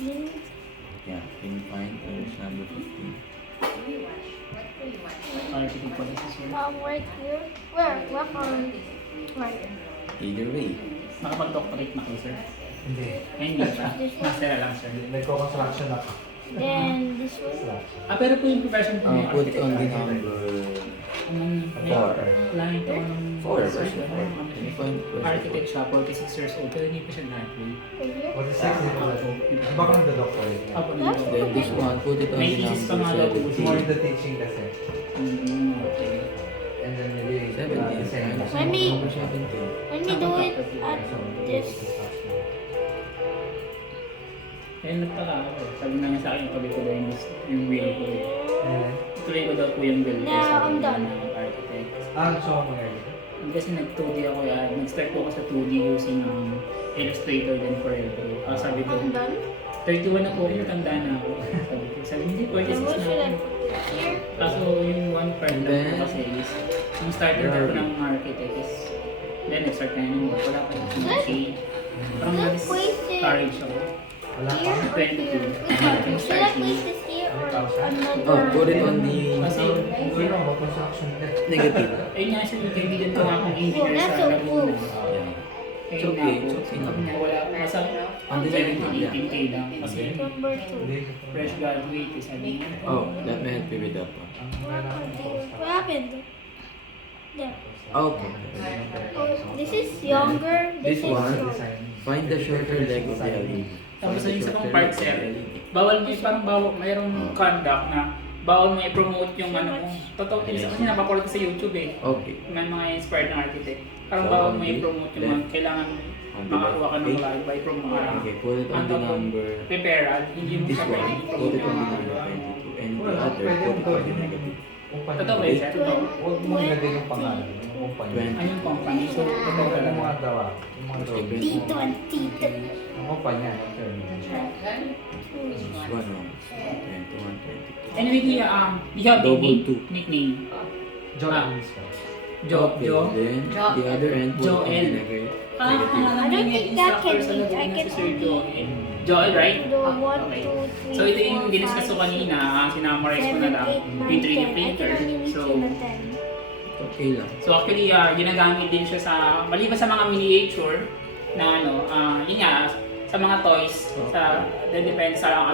15. Yeah, can you find English number 15? Architect pala si sir. Right here. Where? What on? Right. Either way. Nakapag-doctorate na kayo, sir? Hindi. Ay, hindi pa. Master lang, sir. Nagko-construction ako. Then this one. Pero po yung profession po niya, Put architect on the ba? number Four. Langit ako ng 4. Version 4. Can you find architect siya, 46 years old, pero hindi pa siya graduate. Right here. What is this? Baka nagdo-doctorate. Apo na That's ito. Then this one, put it on May the thesis pa nga number daw po. It's more 17. into teaching kasi. Okay. And then maybe 17. design. Let me- Number 17. Let me do it at this. Kaya nagtaka ako. Sabi na nga sa akin, tabi ko daw yung will ko. Tuloy ko daw po yung will ko. Now, Sabi I'm nga done. ng architect. Gusto ko mag-edit. Kasi nag-2D ako yan. Nag-start po ako sa 2D using Illustrator then Forever. Sabi ko, I'm done. 31 na po, matanda na ako. Sabi hindi, 46 Then na what should I ako. put it here? Kaso yung one part And lang then, po kasi is, yung starter where na are po we? ng architect is, then nag-start na yun. Wala pa yung okay. Parang Let's mas place it courage ako. Wala Here pa. or here? Which one? Should I place this here or another? Oh, put it on the Kasi, Sino ba construction net? negative. ayun nga kasi yung kaibigan ko nga akong engineer Oh, that's sa so Laguna. cool. Yeah. Kaya It's okay, na it's po, okay. sabi niya wala, nasa On the negative, 17-18K lang. Kasi Number 2. fresh graduate, sabi niya. Oh, that may help you with that one. What happened? There. Okay. Oh, this is younger. This is one. short. Find the shorter leg of the LED. Tapos Find the yung sa shorter part leg of sir, the LED. bawal mo, parang bawal, mayroong conduct na bawal mo i-promote yung ano mo. Totoo, kasi napapanood ko sa YouTube eh. Okay. May mga inspired na architect. Parang So, bawal mo on the i-promote yung mga left. kailangan On the makakuha ka ng left. live by promote. Okay, put it on the number. Prepare, hindi mo This siya one, pwede put it on the i-promote. number 22. And the other, put it on the negative. Totoo ba yun sir? Totoo. Huwag mo ilagay yung pangalan ng kumpanya. Ano yung company? So, totoo Yung talaga. mga dawa. Yung mga drawing. Tito and Tito. Ang kumpanya. This one wrong. 21, 22. Anyway, Kuya, you have Double nickname? two. Nickname? John Ah. English ka. Okay, then the other end, put it on the Joel. negative. I don't think that can be. I can Joel. only Joel, right? do 1, Okay. 2, 3, So ito yung 4, diniscuss ko 5, kanina, sinamarize ko na 7, lang 8, yung 9, 3D 10. I can printer. only reach So, in a 10. Okay lang. actually, ginagamit din siya sa, maliban sa mga miniature na ano, yun nga, sa mga toys, sa, depende sa